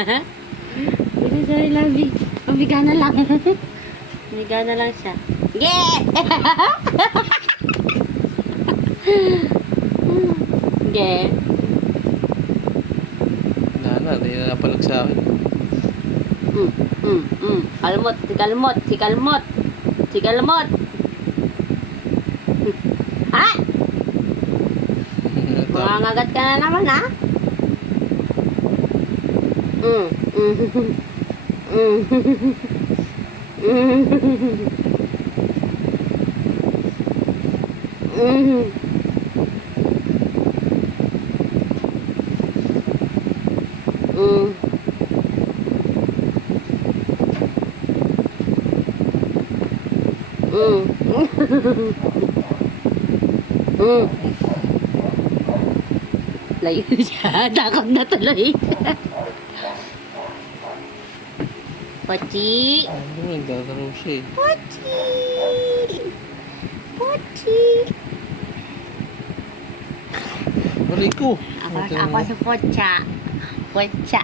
Sorry, Labi. Mabiga na lang. Mabiga na lang siya. Yeah! Yeah. Hindi na napalag sa akin. Kalmot, si kalmot, si kalmot. Si kalmot. Ha? Mangangagat ka na naman, ha? Layo siya. Takot na tuloy. Pochi. Nagdadaro siya eh. Pochi. Pochi. Aray ko. Ako si Pocha. Pocha.